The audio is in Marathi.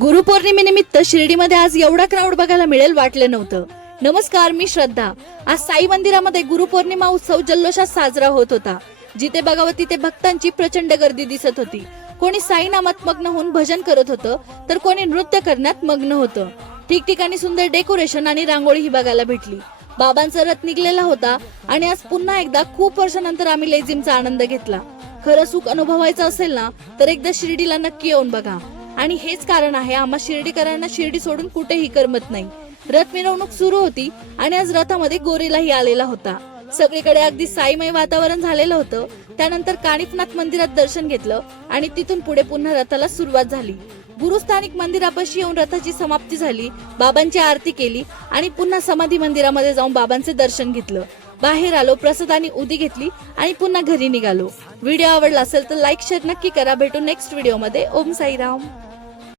गुरुपौर्णिमेनिमित्त शिर्डीमध्ये आज एवढा क्राऊड बघायला मिळेल वाटलं नव्हतं। नमस्कार, मी श्रद्धा। आज साई मंदिरामध्ये गुरुपौर्णिमा उत्सव जल्लोषात साजरा होत होता। जिथे बघावं तिथे भक्तांची प्रचंड गर्दी दिसत होती। कोणी साई नामात मग्न होऊन भजन करत होतं, तर कोणी नृत्य करण्यात मग्न होतं। ठिकठिकाणी सुंदर डेकोरेशन आणि रांगोळी ही बघायला भेटली। बाबांचा रथ निघलेला होता आणि आज पुन्हा एकदा खूप वर्षानंतर आम्ही लेझिमचा आनंद घेतला। खरं सुख अनुभवायचं असेल ना, तर एकदा शिर्डीला नक्की येऊन बघा। आणि हेच कारण आहे आम्हा शिर्डीकरांना शिर्डी सोडून कुठेही करमत नाही। रथ मिरवणूक सुरू होती आणि आज रथामध्ये गोरेलाही आलेला होता। सगळीकडे अगदी साईमय वातावरण झालेलं होतं। त्यानंतर कानिफनाथ मंदिरात दर्शन घेतलं आणि तिथून पुढे पुन्हा रथाला सुरुवात झाली। गुरुस्थानिक मंदिरापाशी येऊन रथाची समाप्ती झाली, बाबांची आरती केली आणि पुन्हा समाधी मंदिरामध्ये जाऊन बाबांचे दर्शन घेतलं। बाहेर आलो, प्रसादानी उदी घेतली आणि पुन्हा घरी निघालो। व्हिडिओ आवडला असेल तर लाईक शेअर नक्की करा। भेटू नेक्स्ट व्हिडिओ मध्ये। ओम साईराम।